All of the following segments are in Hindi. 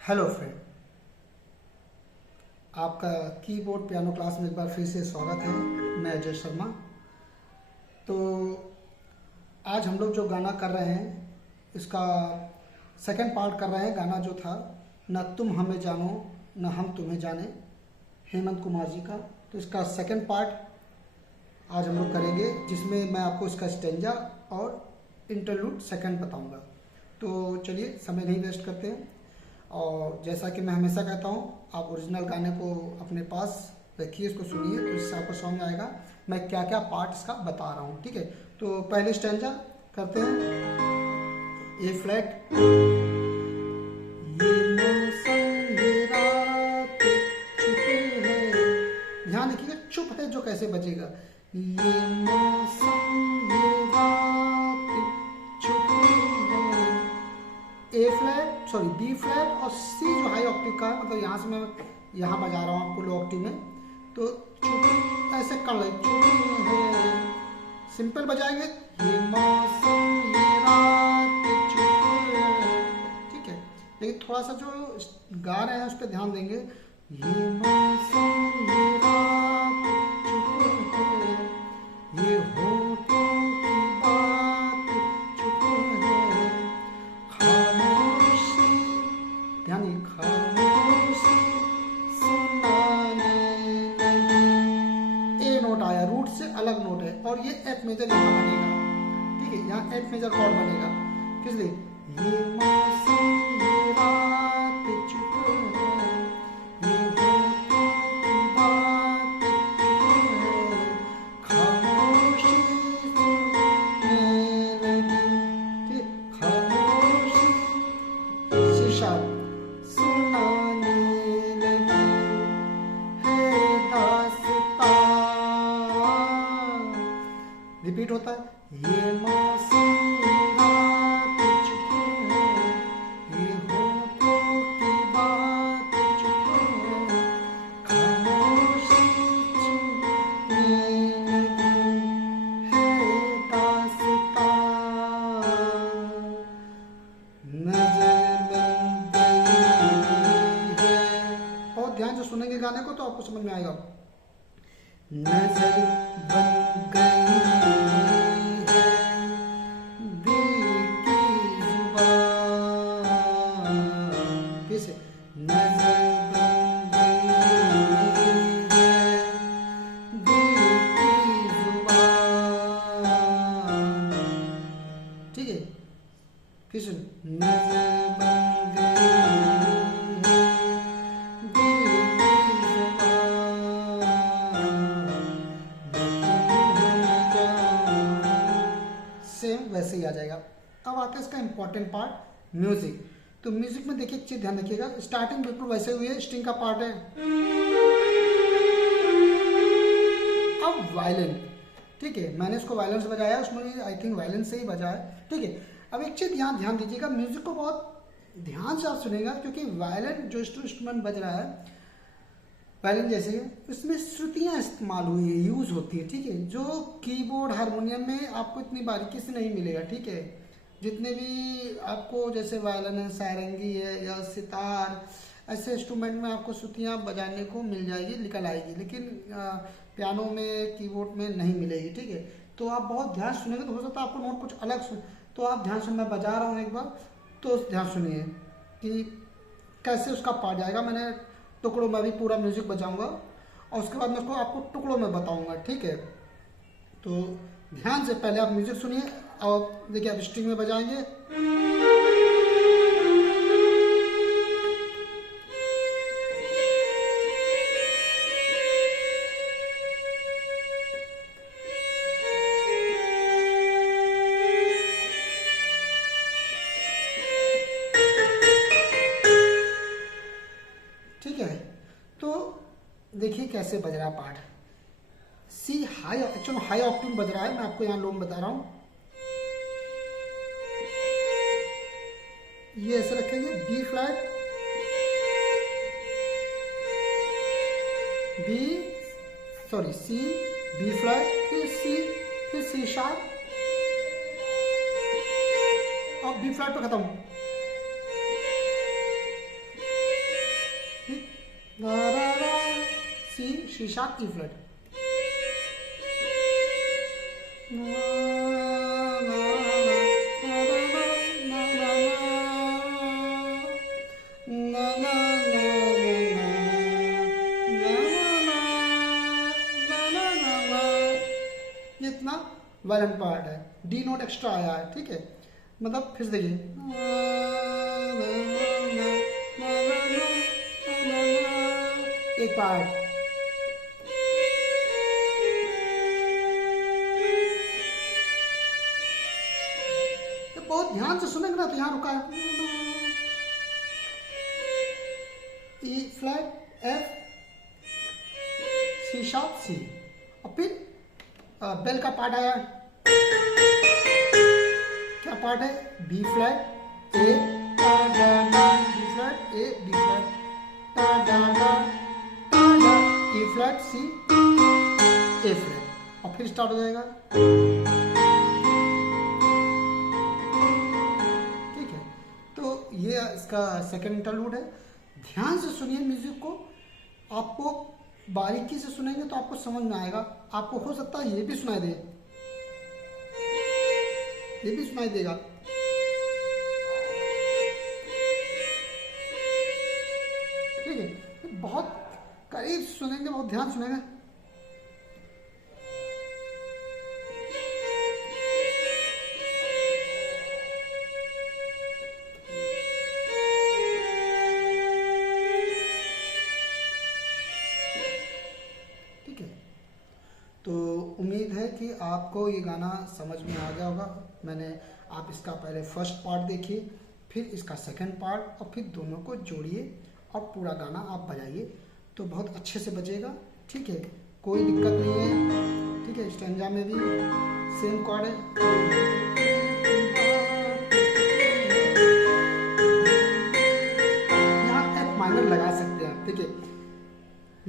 हेलो फ्रेंड, आपका कीबोर्ड पियानो क्लास में एक बार फिर से स्वागत है। मैं अजय शर्मा। तो आज हम लोग जो गाना कर रहे हैं इसका सेकंड पार्ट कर रहे हैं। गाना जो था न तुम हमें जानो न हम तुम्हें जाने, हेमंत कुमार जी का। तो इसका सेकंड पार्ट आज हम लोग करेंगे, जिसमें मैं आपको इसका स्टेंजा और इंटरलूड सेकंड बताऊंगा। तो चलिए समय नहीं वेस्ट करते हैं, और जैसा कि मैं हमेशा कहता हूँ, आप ओरिजिनल गाने को अपने पास रखिए, इसको सुनिए, तो इससे आपको समझ में आएगा मैं क्या क्या पार्ट इसका बता रहा हूँ। ठीक है, तो पहले स्टैंजा करते हैं। ए फ्लैट, ये मौसम ये रात चुप है। ध्यान रखिएगा, चुप है जो कैसे बजेगा। ये मौसम ये रात चुप है। ए फ्लैट, सॉरी बी फ्लैट और सी जो हाई ऑक्टिव का है, मतलब यहाँ से मैं यहाँ बजा रहा हूँ आपको लो ऑक्टिव में, तो चुप ऐसे कर ले, चुप है सिंपल बजाएंगे। ये मौसम ये रात चुप है, ठीक है। लेकिन थोड़ा सा जो गा रहे हैं उस पर ध्यान देंगे। ये मौसम ये रात चुप है, ये होठों की बात चुप है, खामोशी, ध्यान दिए, खामोशी सुनाने लगी। ए नोट आया, रूट से अलग नोट है, और ये एफ मेजर यहाँ बनेगा। ठीक है, यहाँ एफ मेजर कॉर्ड बनेगा। किस लिए? ये मौसम ये रात चुप है, ये होठों की बात चुप है, खामोशी सुनने लगी। ठीक, खामोशी शीशा सुनाने लगी है दास्तां। रिपीट होता है। ये मौसम ये रात चुप है, ये होठों की बात चुप है, खामोशी छूने लगी है दास्तां। नजर बन गई है, और ध्यान से सुनेंगे गाने को तो आपको समझ में आएगा। नजर बन गई है दिल की जुबान, फिर से नजर बन गई है दिल की जुबान। ठीक है, फिर से नजर बन गई है दिल की जुबान, सेम वैसे ही आ जाएगा। अब आता है इसका इंपॉर्टेंट पार्ट, म्यूजिक। तो म्यूजिक में देखिए, एक चीज ध्यान रखिएगा, स्टार्टिंग बिल्कुल वैसे हुई है, स्ट्रिंग का पार्ट है। अब वायलिन, ठीक है, मैंने इसको वायलिन से बजाया, उसमें भी आई थिंक वायलिन से ही बजा है। ठीक है, अब एक चीज ध्यान दीजिएगा, म्यूजिक को बहुत ध्यान से आप सुनेगा, क्योंकि वायलिन जो इंस्ट्रूमेंट बज रहा है वायलिन जैसे, इसमें श्रुतियाँ इस्तेमाल हुई है, यूज होती है। ठीक है, जो कीबोर्ड हारमोनियम में आपको इतनी बारीकी से नहीं मिलेगा। ठीक है, जितने भी आपको जैसे वायलिन है, सारंगी है या सितार, ऐसे इंस्ट्रूमेंट में आपको श्रुतियाँ बजाने को मिल जाएगी, निकल आएगी, लेकिन पियानो में कीबोर्ड में नहीं मिलेगी। ठीक है, तो आप बहुत ध्यान सुनेंगे तो हो सकता है आपको नोट कुछ अलग सुन, तो आप ध्यान से, मैं बजा रहा हूँ एक बार, तो ध्यान सुनिए कि कैसे उसका पार्ट जाएगा। मैंने टुकड़ों में भी पूरा म्यूजिक बजाऊंगा, और उसके बाद मैं उसको आपको टुकड़ों में बताऊंगा। ठीक है, तो ध्यान से पहले आप म्यूजिक सुनिए, और देखिए आप स्ट्रिंग में बजाएंगे। ठीक है, तो देखिए कैसे बज रहा है पार्ट। सी हाई, एक्चुअली हाई ऑक्टेव बज रहा है, मैं आपको यहाँ लो में बता रहा हूँ। ये ऐसे रखेंगे, B flat, B, sorry C, B flat, फिर सी शार्प, और बी फ्लैट पे खत्म। C sharp, E flat. ये इतना वायलेंट पार्ट है, डी नोट एक्स्ट्रा आया है, ठीक है। मतलब फिर से देखिए, एक पार्ट, बहुत ध्यान से सुनेंगे ना तो यहाँ रुका है, ई फ्लैट, एफ, सी शार्प, सी, और फिर बेल का पार्ट आया, क्या पार्ट है, बी फ्लैट, ए, बी फ्लैट, ए, बी फ्लैट, ई फ्लैट, सी, ए फ्लैट, और फिर स्टार्ट हो जाएगा। ठीक है, तो ये इसका सेकंड इंटरलूड है। ध्यान से सुनिए म्यूजिक को, आपको बारीकी से सुनेंगे तो आपको समझ में आएगा। आपको हो सकता है ये भी सुनाई दे, ये भी सुनाई देगा। ठीक है, बहुत करीब सुनेंगे, बहुत ध्यान सुनेंगे। ठीक है, तो उम्मीद है कि आपको ये गाना समझ में आ गया होगा। आप इसका पहले फर्स्ट पार्ट देखिए, फिर इसका सेकंड पार्ट, और फिर दोनों को जोड़िए और पूरा गाना आप बजाइए तो बहुत अच्छे से बजेगा। ठीक है, कोई दिक्कत नहीं है। ठीक है, स्टैंजा में भी सेम कॉर्ड है। यहाँ एफ माइनर लगा सकते हैं आप। ठीक है,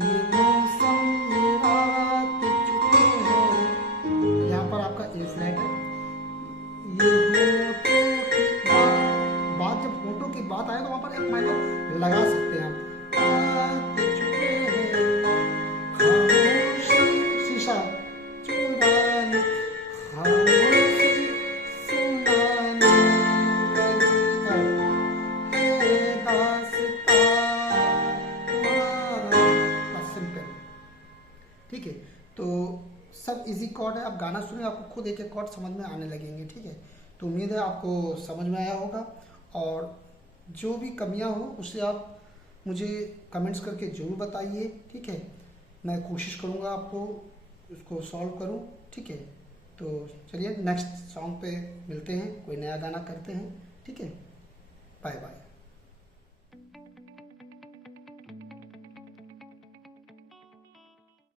ये मौसम ये रात चुके हैं, यहाँ पर आपका ए फ्लैट है। बात जब होठों की बात आए तो वहां पर एफ माइनर लगा सकते हैं आप। शीशा चुराने, खामोशी सुनाने लगी, दास्तां बस सिंपल। ठीक है, तो सब इजी कॉर्ड है। आप गाना सुनिए, आपको खुद एक एक कॉर्ड समझ में आने लगेंगे। ठीक है, तो उम्मीद है आपको समझ में आया होगा, और जो भी कमियां हो उसे आप मुझे कमेंट्स करके ज़रूर बताइए। ठीक है, मैं कोशिश करूंगा आपको उसको सॉल्व करूं। ठीक है, तो चलिए नेक्स्ट सॉन्ग पे मिलते हैं, कोई नया गाना करते हैं। ठीक है, बाय बाय।